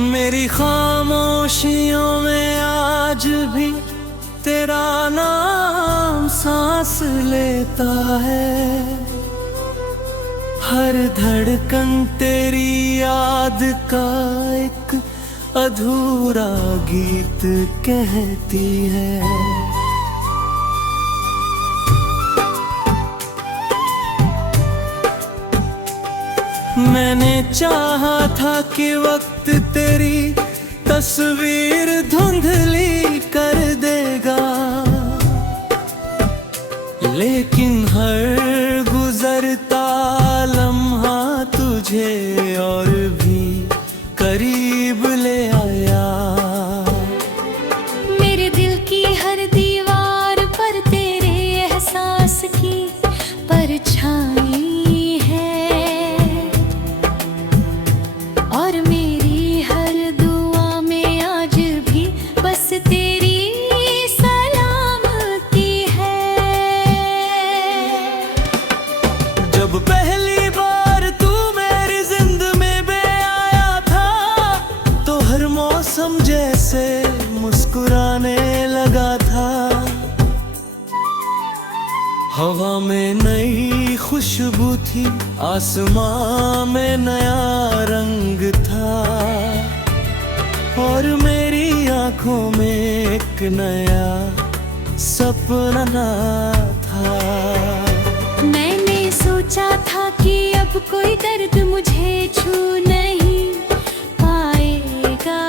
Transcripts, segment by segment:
मेरी खामोशियों में आज भी तेरा नाम सांस लेता है। हर धड़कन तेरी याद का एक अधूरा गीत कहती है। मैंने चाहा था कि वक्त तेरी तस्वीर धुंधली कर देगा, लेकिन हर गुजरता लम्हा तुझे और भी करीब ले आया। मेरे दिल की हर दीवार पर तेरे एहसास की परछाई है, और मेरी हर दुआ में आज भी बस तेरी सलामती है। जब पहली बार तू मेरी जिंदगी में आया था, तो हर मौसम जैसे मुस्कुराने लगा था। हवा में नई खुशबू थी, आसमां में नया रंग था, और मेरी आंखों में एक नया सपना था। मैंने सोचा था कि अब कोई दर्द मुझे छू नहीं पाएगा,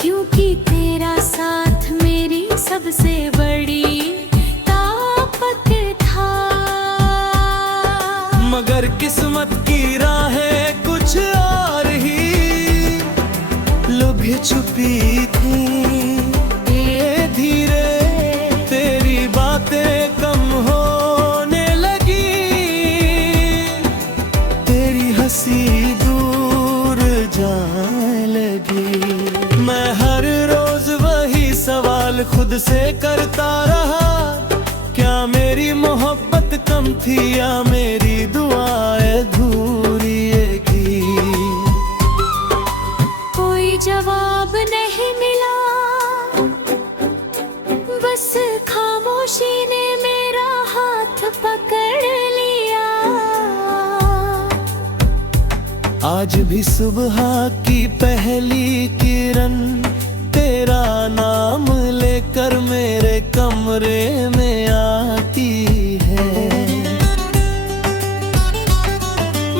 क्योंकि तेरा साथ मेरी सबसे बड़ी ताकत था। मगर किस्मत की राहें कुछ और ही लुभी छुपी थी। धीरे तेरी बातें कम होने लगी, तेरी हंसी दूर जाने लगी। मैं हर रोज वही सवाल खुद से करता रहा, क्या मेरी मोहब्बत कम थी या मेरी दुआएं अधूरी थी। कोई जवाब नहीं मिला, बस खामोशी ने मेरा हाथ पकड़ लिया। आज भी सुबह की पहली किरण तेरा नाम लेकर मेरे कमरे में आती है।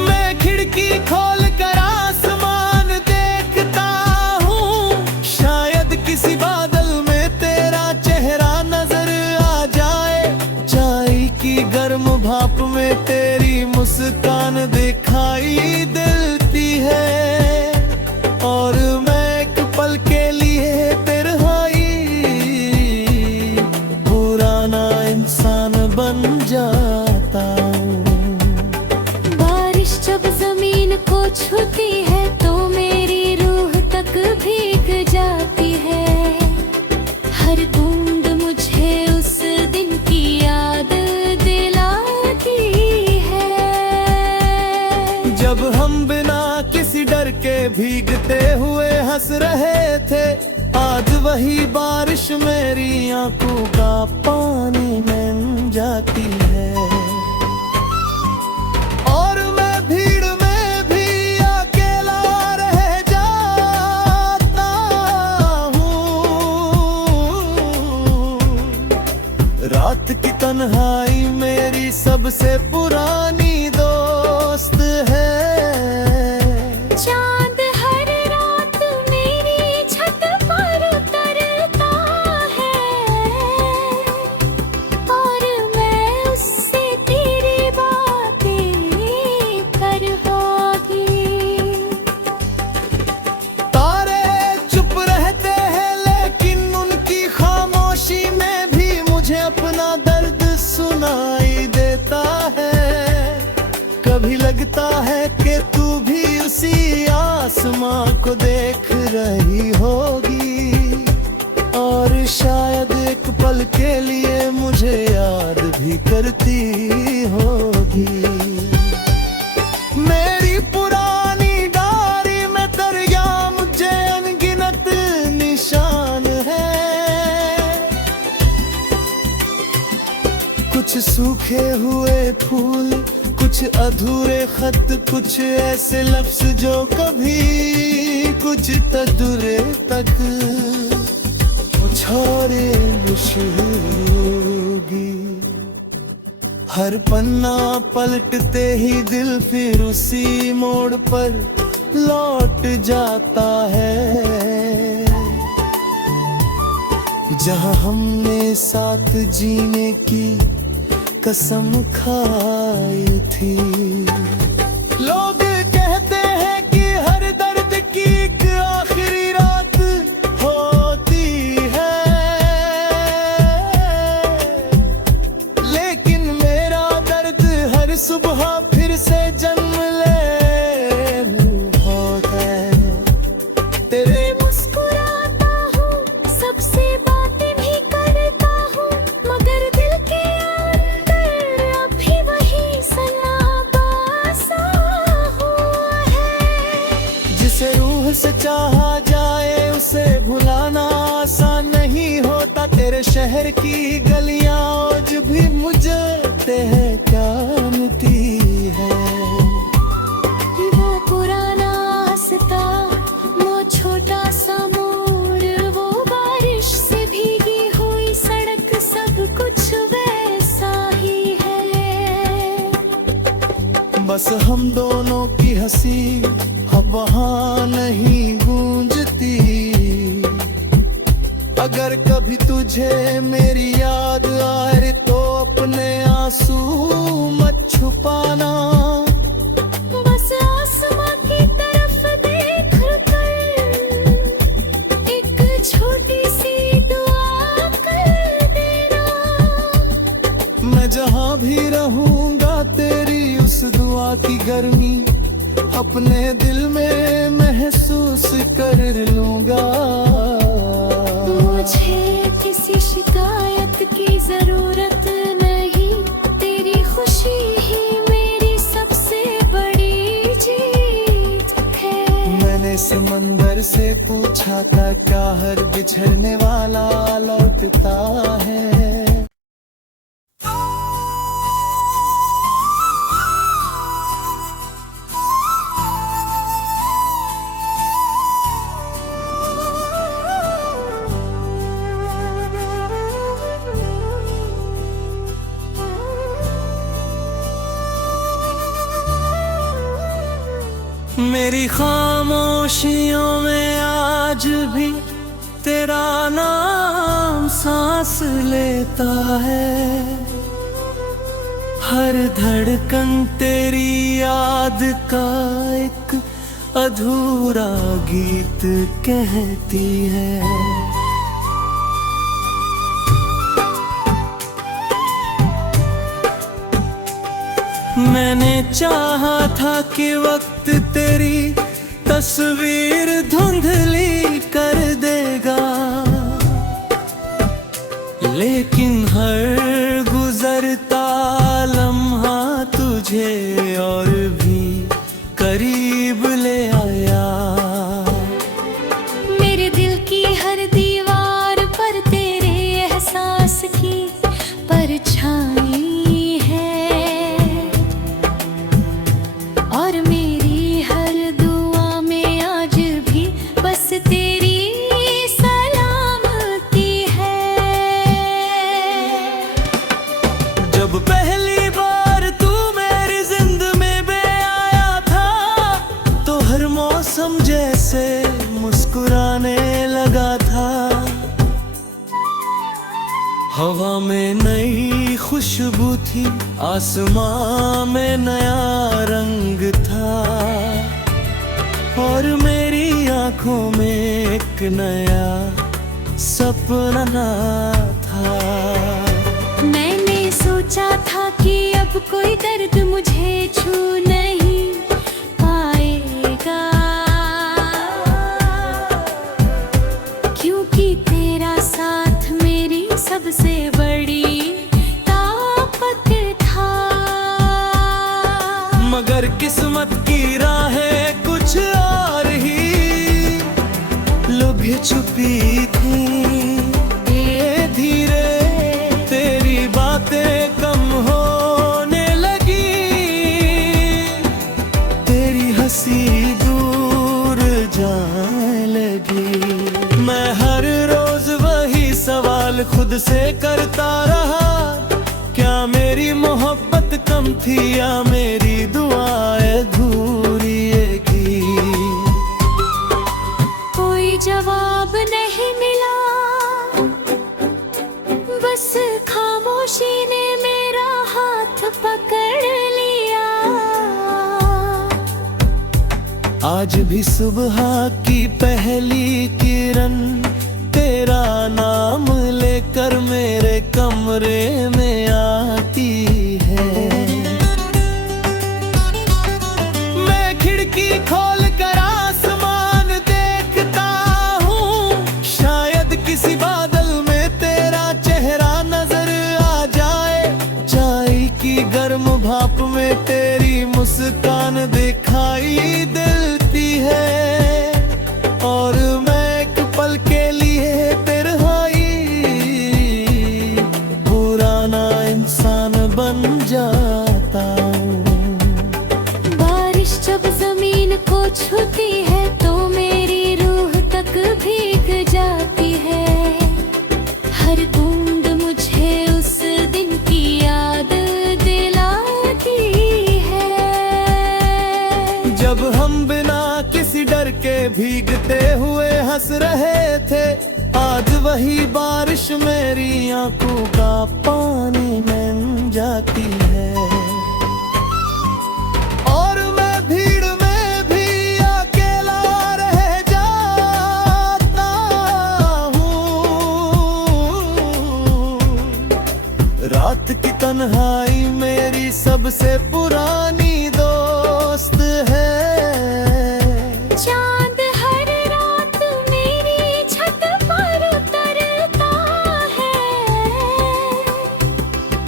मैं खिड़की खोल कर आसमान देखता हूँ, शायद किसी बादल में तेरा चेहरा नजर आ जाए। चाय की गर्म भाप में तेरी मुस्कान दिखाई देती है, और मैं एक पल के लिए तन्हाई पुराना इंसान बन जाता हूँ। बारिश जब जमीन को छूती है तो मेरी रूह तक भीग जाती है। हर बूंद मुझे उस दिन की याद दिलाती है। जब हम बिना किसी डर के भीगते हुए हंस रहे थे, आज वही बारिश मेरी आंखों का पानी बन जाती है। और मैं भीड़ में भी अकेला रह जाता हूँ। रात की तन्हाई मेरी सबसे पुरानी दोस्त है। चांद हर रात मेरी छत पर उतरता है, और मैं उससे तेरी बातें कर होगी। तारे चुप रहते हैं, लेकिन उनकी खामोशी में भी मुझे अपना दर्द सुनाई देता है। कभी लगता है कि तू भी उसी आसमां को देख रही होगी, और शायद एक पल के लिए मुझे याद भी करती होगी। मेरी पुरानी कुछ सूखे हुए फूल, कुछ अधूरे खत, कुछ ऐसे लफ्ज जो कभी कुछ तदुरे तक छोड़े होगी। हर पन्ना पलटते ही दिल फिर उसी मोड़ पर लौट जाता है जहां हमने साथ जीने की कसम खाई थी। लोग कहते हैं कि हर दर्द की एक आखिरी रात होती है, लेकिन मेरा दर्द हर सुबह फिर से जन्म ले होता है। तेरे मुस्कुराता हूँ, सबसे बातें भी करता हूँ, मगर दिल के अंदर अभी वही सनाबा सा हुआ है। जिसे रूह से चाहा जाए उसे भुलाना आसान नहीं होता। तेरे शहर की गलियां आज भी मुझे कहती है। वो पुराना रास्ता, वो छोटा सा मोड़, वो बारिश से भीगी हुई सड़क, सब कुछ वैसा ही है। बस हम दोनों की हंसी अब वहाँ नहीं गूंजती। अगर कभी तुझे मेरी याद आए तो अपने आंसू मत छुपाना। बस आसमां की तरफ देख कर एक छोटी सी दुआ कर देना। मैं जहाँ भी रहूँगा तेरी उस दुआ की गर्मी अपने दिल में महसूस कर लूँगा। मुझे किसी शिकायत की जरूरत नहीं, तेरी खुशी ही मेरी सबसे बड़ी जीत है। मैंने समंदर से पूछा था क्या हर बिछड़ने वाला लौटता है। मेरी खामोशियों में आज भी तेरा नाम सांस लेता है। हर धड़कन तेरी याद का एक अधूरा गीत कहती है। मैंने चाहा था कि वक्त तेरी तस्वीर धुंधली कर देगा, लेकिन हर गुजरता लम्हा तुझे और भी करीब ले आया। मेरे दिल की हर दीवार पर तेरे एहसास की परछाई है, और मेरी हर दुआ में आज भी बस तेरी सलामती है। जब पहली बार तू मेरी जिंदगी में आया था तो हर मौसम जैसे मुस्कुराने लगा था। हवा में नई खुशबू थी, आसमां में नया रंग था, और मेरी आंखों में एक नया सपना था। मैंने सोचा था कि अब कोई दर्द मुझे छू नहीं पाएगा, क्योंकि तेरा साथ मेरी सबसे बड़ी ताकत था। मगर किस्मत की राहें कुछ और ही लुभे छुपी थी। धीरे तेरी बातें कम खुद से करता रहा। क्या मेरी मोहब्बत कम थी या मेरी दुआएं अधूरी थी? कोई जवाब नहीं मिला, बस खामोशी ने मेरा हाथ पकड़ लिया। आज भी सुबह की पहली किरण तेरा नाम लेकर मेरे कमरे में आती है। मैं खिड़की खोल कर आसमान देखता हूँ, शायद किसी बादल में तेरा चेहरा नजर आ जाए। चाय की गर्म भाप में तेरी मुस्कान दिखाई देती है, और मैं एक पल के लिए तेरहाई पुराना इंसान बन जाता हूँ। बारिश जब जमीन को छूती है तो मेरी रूह तक भीग जाती है। हर बूंद मुझे उस दिन की याद दिलाती है। जब हम बिना किसी डर के भीगते हुए हंस रहे थे, आज वही बारिश मेरी आंखों का पानी बन जाती है। और मैं भीड़ में भी अकेला रह जाता हूँ। रात की तन्हाई मेरी सबसे पुरानी दोस्त है। चांद हर रात मेरी छत पर उतरता है,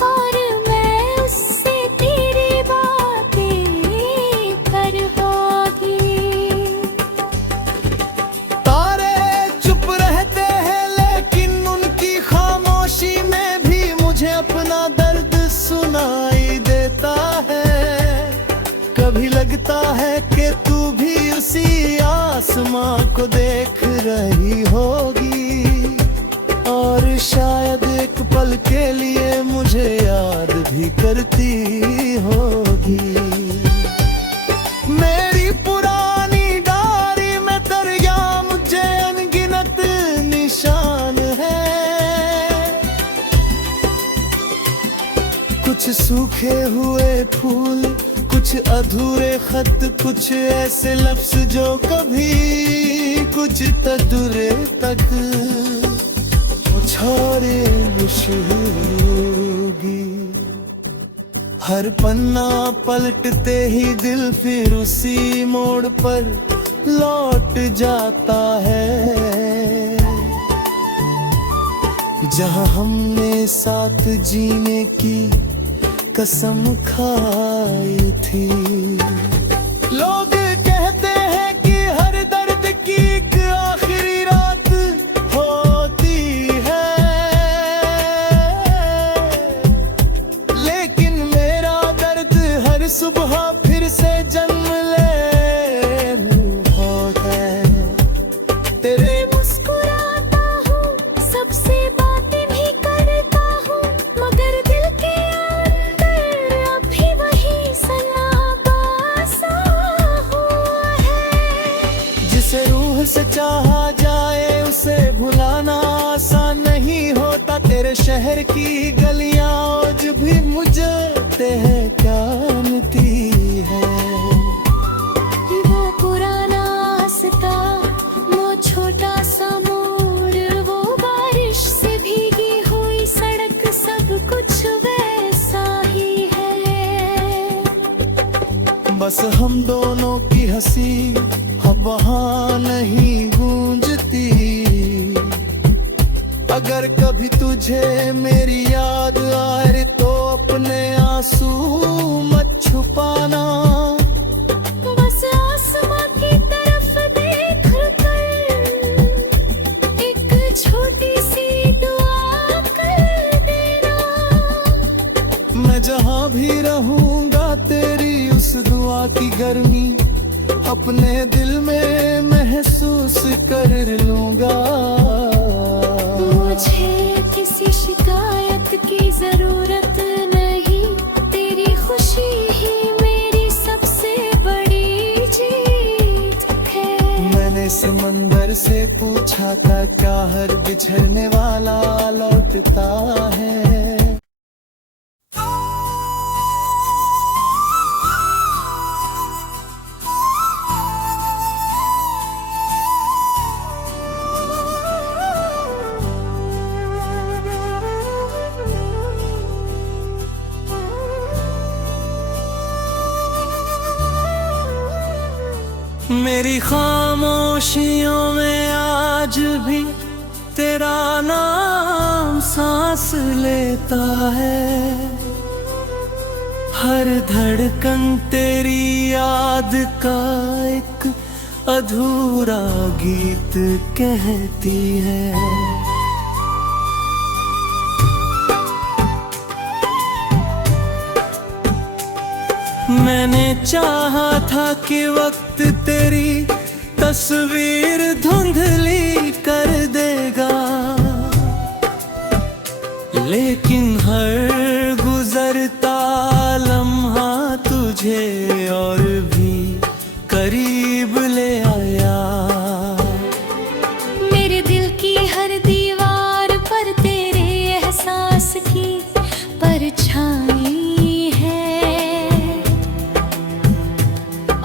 और मैं उससे तेरी बातें कर होगी। तारे चुप रहते हैं लेकिन उनकी खामोशी में भी मुझे अपना दर्द सुनाई देता है। कभी लगता है कि तू भी उसी आसमां को देख रही होगी, और शायद एक पल के लिए मुझे याद भी करती होगी। मेरी पुरानी डायरी में दरिया मुझे अनगिनत निशान है। कुछ सूखे हुए फूल, कुछ अधूरे खत, कुछ ऐसे लफ्ज जो कभी कुछ तदुरे तक छोड़े होगी। हर पन्ना पलटते ही दिल फिर उसी मोड़ पर लौट जाता है, जहां हमने साथ जीने की कसम खाई थी। लोग कहते हैं कि हर दर्द की एक आखिरी रात होती है, लेकिन मेरा दर्द हर सुबह फिर से जन्म ले होता है। तेरे मुस्कुराता हूँ, सबसे बातें भी करता हूँ, मगर दिल के अंदर अभी वही सन्नाटा सा हुआ है। जिसे रूह से चाहा जाए उसे भुलाना आसान नहीं होता। तेरे शहर की गलियां आज भी मुझे कहती है। वो पुराना रास्ता, वो छोटा सा मोड़, वो बारिश से भीगी हुई सड़क, सब कुछ वैसा ही है। बस हम दोनों की हंसी अब वहाँ नहीं गूंजती। अगर कभी तुझे मेरी याद आए तो अपने आंसू मत छुपाना। बस आसमां की तरफ देख कर एक छोटी सी दुआ कर देना। मैं जहाँ भी रहूंगा तेरी उस दुआ की गर्मी अपने दिल में महसूस कर लूंगा। मुझे किसी शिकायत की जरूरत नहीं, तेरी खुशी ही मेरी सबसे बड़ी जीत है। मैंने समंदर से पूछा था क्या हर बिछड़ने वाला लौटता है। मेरी खामोशियों में आज भी तेरा नाम सांस लेता है, हर धड़कन तेरी याद का एक अधूरा गीत कहती है। मैंने चाहा था कि वक्त तेरी तस्वीर धुंधली कर देगा, लेकिन हर गुजरता लम्हा तुझे और भी करीब ले आया। मेरे दिल की हर दीवार पर तेरे एहसास की परछाई है,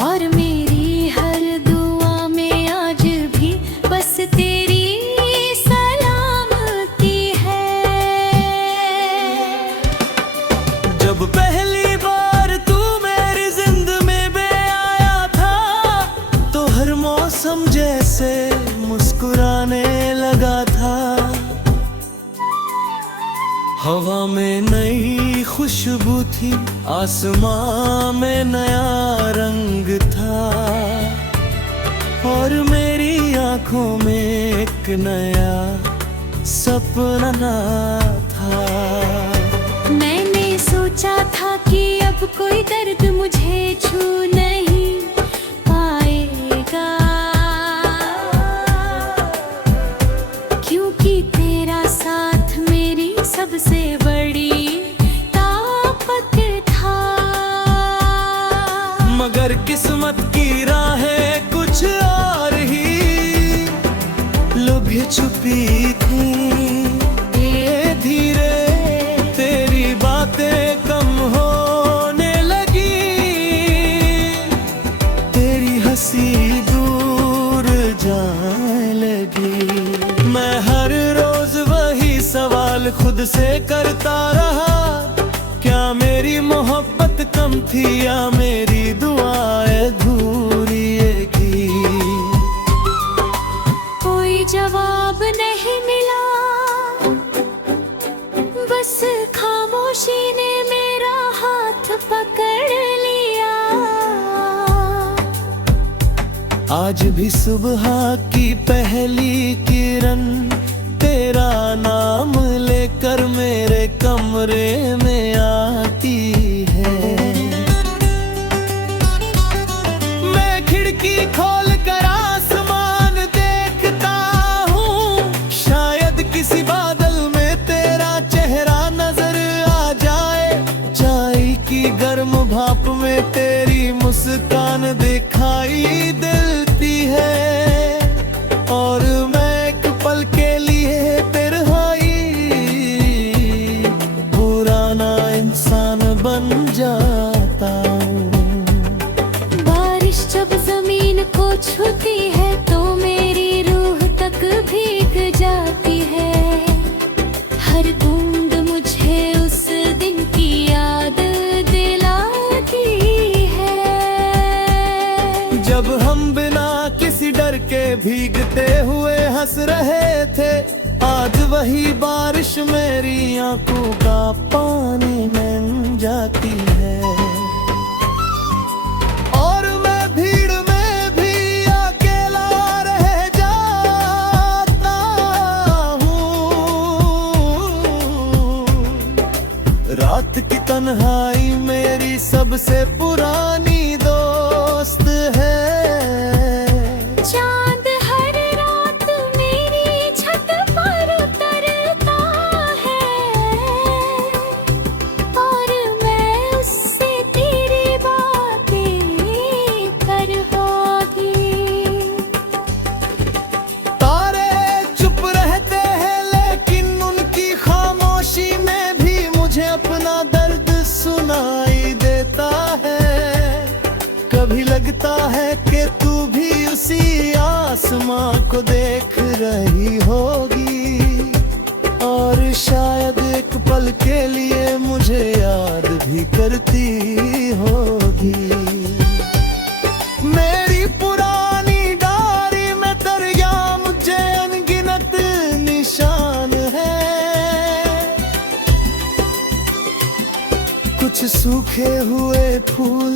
और मेरी हर दुआ में आज भी बस तेरी सलामती है। जब पहली बार तू मेरी जिंदगी में आया था, तो हर मौसम जैसे मुस्कुराने लगा था। हवा में नई खुशबू थी, आसमां में नया रंग था, और मेरी आंखों में एक नया सपना था। मैंने सोचा था कि अब कोई दर्द मुझे छू नहीं पाएगा, क्योंकि तेरा साथ मेरी सबसे बड़ी ताकत था। मगर किस्मत की राहें कुछ और ही लुभे छुपी थी। धीरे धीरे तेरी बातें कम होने लगी, तेरी हंसी दूर जाने लगी। मैं हर रोज वही सवाल खुद से करता रहा, क्या मेरी मोहब्बत कम थी या मेरी दुआएं अधूरी थी। कोई जवाब नहीं मिला, बस खामोशी ने मेरा हाथ पकड़ लिया। आज भी सुबह की पहली किरण तेरा नाम लेकर मेरे कमरे में आती है। मैं खिड़की खोल कर आसमान देखता हूँ, शायद किसी बादल में तेरा चेहरा नजर आ जाए। चाय की गर्म भाप में तेरी मुस्कान दिखाई देती है, और मैं एक पल के लिए तन्हाई पुराना इंसान बन जाता हूँ। बारिश जब जमीन को छूती है तो मेरी रूह तक भीग जाती है, हर बूंद मुझे उस दिन की याद दिलाती है। जब हम बिना किसी डर के भीगते हुए हंस रहे थे, आज वही बारिश मेरी आंखों का पानी बन जाती है। और मैं भीड़ में भी अकेला रह जाता हूँ। रात की तन्हाई मेरी सबसे पुरानी दोस्त है। चांद हर रात मेरी छत पर उतरता है, मुझे अपना दर्द सुनाई देता है। कभी लगता है कि तू भी उसी आसमां को देख रही होगी, और शायद एक पल के लिए मुझे याद भी करती होगी। मेरी पुरानी डायरी में दरिया मुझे अनगिनत निशान है, कुछ सूखे हुए फूल,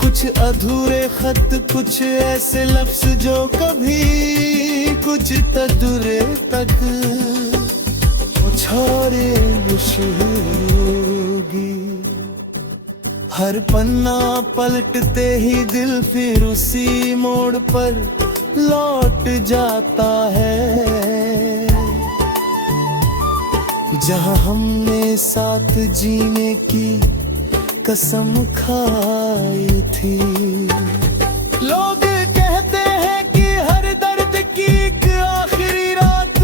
कुछ अधूरे खत, कुछ ऐसे लफ्ज जो कभी कुछ तजुरे तक छोड़े होगी। हर पन्ना पलटते ही दिल फिर उसी मोड़ पर लौट जाता है, जहां हमने साथ जीने की कसम खाई थी। लोग कहते हैं कि हर दर्द की एक आखिरी रात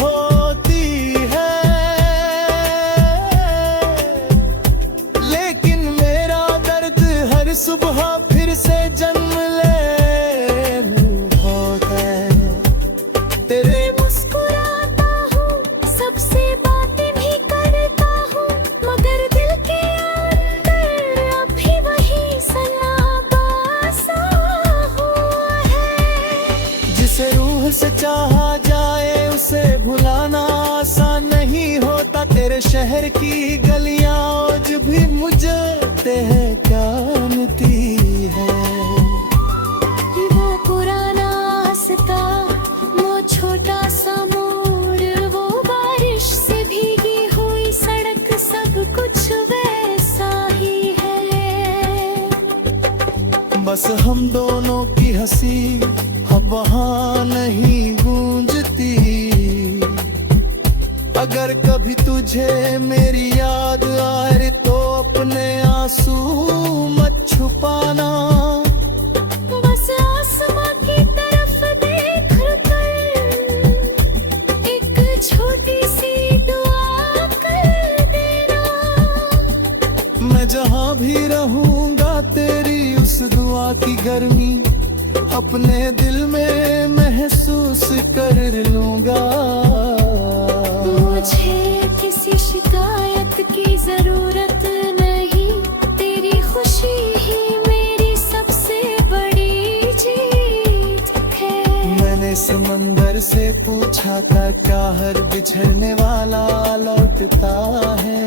होती है, लेकिन मेरा दर्द हर सुबह फिर से जन्म ले होता है। तेरे मुस्कुराता हूँ, सबसे बातें भी करता हूँ, मगर दिल के अंदर अभी वही सनाबा सा हुआ है। जिसे रूह से चाहा जाए उसे भुलाना आसान नहीं होता। तेरे शहर की गलियां आज भी मुझे कहती है। वो पुराना रास्ता, वो छोटा सा मोड़, वो बारिश से भीगी हुई सड़क, सब कुछ वैसा ही है। बस हम दोनों की हंसी अब वहाँ नहीं गूंजती। अगर कभी तुझे मेरी याद आए तो अपने आंसू मत छुपाना। बस आसमां की तरफ देख कर एक छोटी सी दुआ कर देना। मैं जहाँ भी रहूँगा तेरी उस दुआ की गर्मी अपने दिल में महसूस कर लूँगा। मुझे किसी शिकायत की जरूरत नहीं, तेरी खुशी ही मेरी सबसे बड़ी जीत है। मैंने समंदर से पूछा था क्या हर बिछड़ने वाला लौटता है।